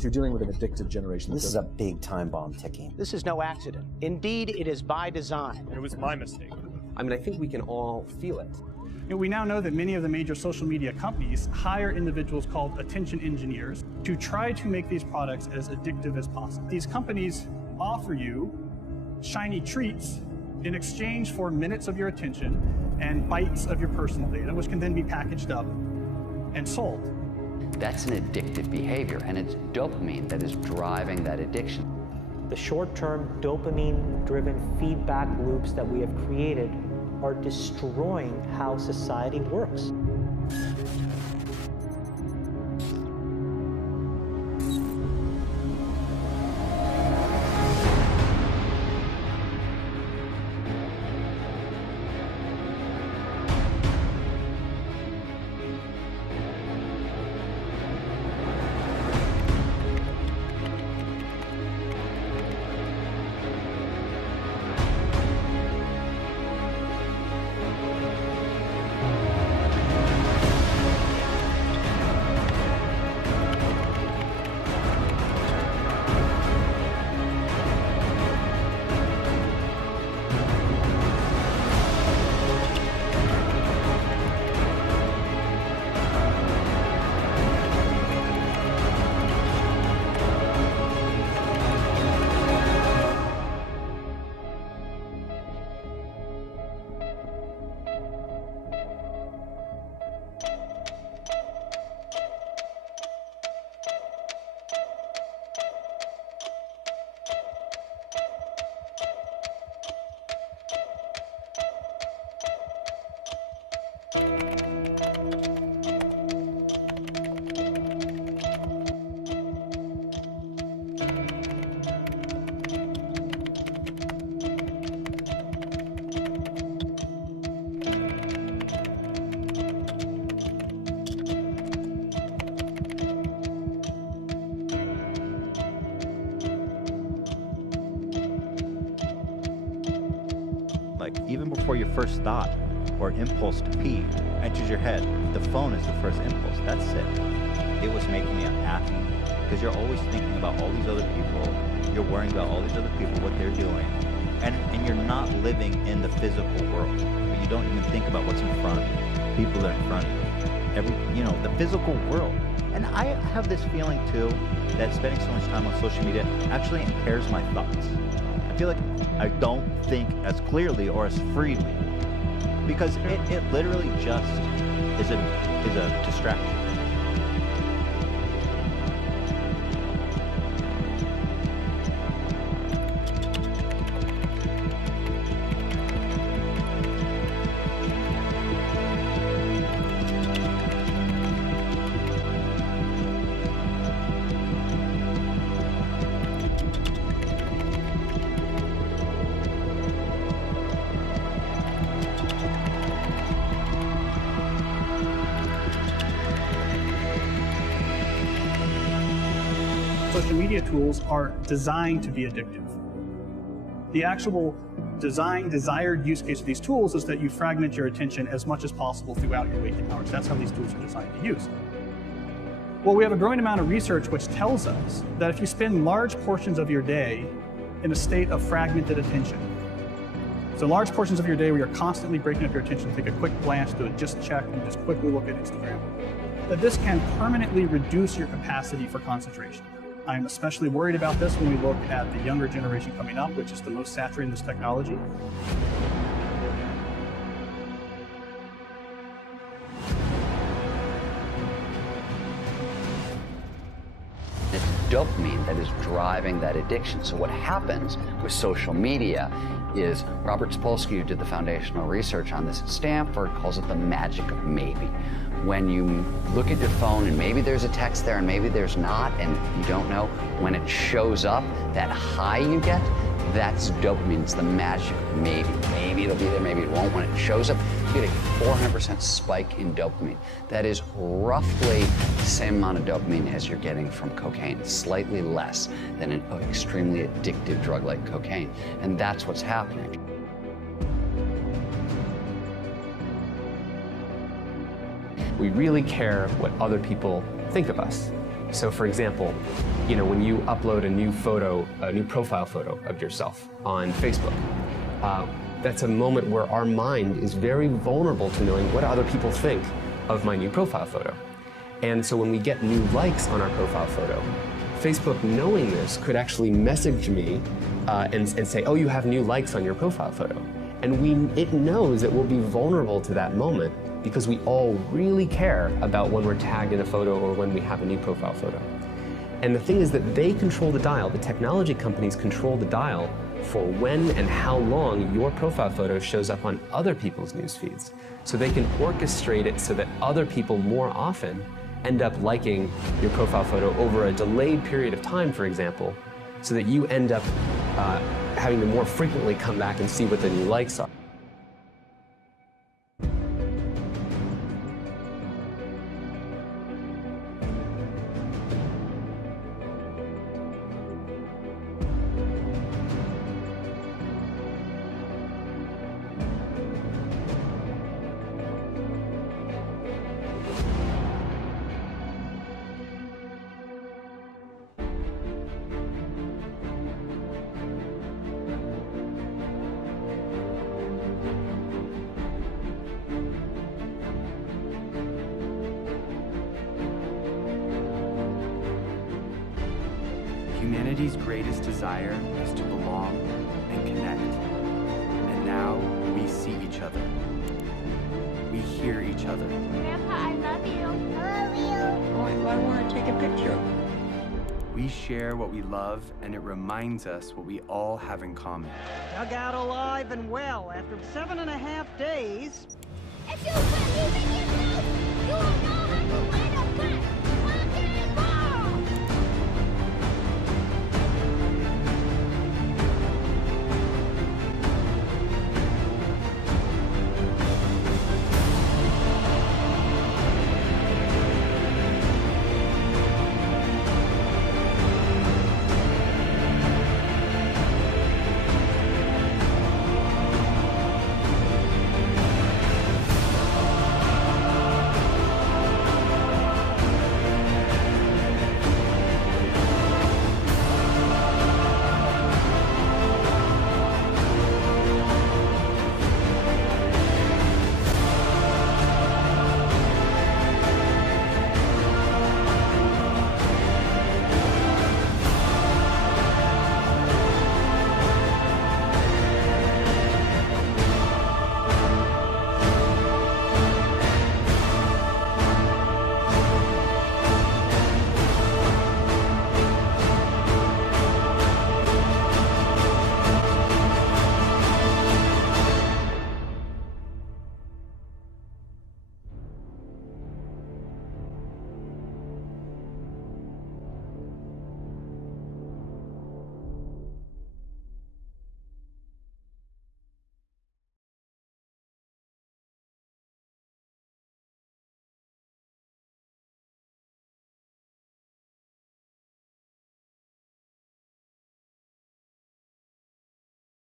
So you're dealing with an addicted generation. This is a big time bomb ticking. This is no accident. Indeed, it is by design. It was my mistake. I mean, I think we can all feel it. We now know that many of the major social media companies hire individuals called attention engineers to try to make these products as addictive as possible. These companies offer you shiny treats in exchange for minutes of your attention and bytes of your personal data, which can then be packaged up and sold. That's an addictive behavior, and it's dopamine that is driving that addiction. The short-term dopamine-driven feedback loops that we have created are destroying how society works. Even before your first thought or impulse to pee enters your head, the phone is the first impulse. That's it. It was making me unhappy because you're always thinking about all these other people. You're worrying about all these other people, what they're doing, and you're not living in the physical world. You don't even think about what's in front of you. People are in front of you. The physical world. And I have this feeling too that spending so much time on social media actually impairs my thoughts. I feel like I don't think as clearly or as freely because it literally just is a distraction. Social media tools are designed to be addictive. The actual desired use case of these tools is that you fragment your attention as much as possible throughout your waking hours. That's how these tools are designed to use. Well, we have a growing amount of research which tells us that if you spend large portions of your day in a state of fragmented attention, so large portions of your day where you're constantly breaking up your attention, take a quick glance, do a just check, and just quickly look at Instagram, that this can permanently reduce your capacity for concentration. I'm especially worried about this when we look at the younger generation coming up, which is the most saturated in this technology. It's dopamine that is driving that addiction. So what happens with social media is Robert Sapolsky, who did the foundational research on this at Stanford, calls it the magic of maybe. When you look at your phone and maybe there's a text there and maybe there's not and you don't know, when it shows up, that high you get, that's dopamine. It's the magic of maybe. Maybe it'll be there, maybe it won't. When it shows up, you get a 400% spike in dopamine. That is roughly the same amount of dopamine as you're getting from cocaine, slightly less than an extremely addictive drug like cocaine. And that's what's happening. We really care what other people think of us. So for example, you know, when you upload a new photo, a new profile photo of yourself on Facebook, that's a moment where our mind is very vulnerable to knowing what other people think of my new profile photo. And so when we get new likes on our profile photo, Facebook, knowing this, could actually message me and say, oh, you have new likes on your profile photo. And it knows that we'll be vulnerable to that moment because we all really care about when we're tagged in a photo or when we have a new profile photo. And the thing is that they control the dial, the technology companies control the dial for when and how long your profile photo shows up on other people's news feeds. So they can orchestrate it so that other people more often end up liking your profile photo over a delayed period of time, for example, so that you end up having to more frequently come back and see what the new likes are. Humanity's greatest desire is to belong and connect. And now we see each other. We hear each other. Grandpa, I love you. I love you. Oh, I want to take a picture. We share what we love, and it reminds us what we all have in common. Dug out alive and well after 7.5 days. If you put me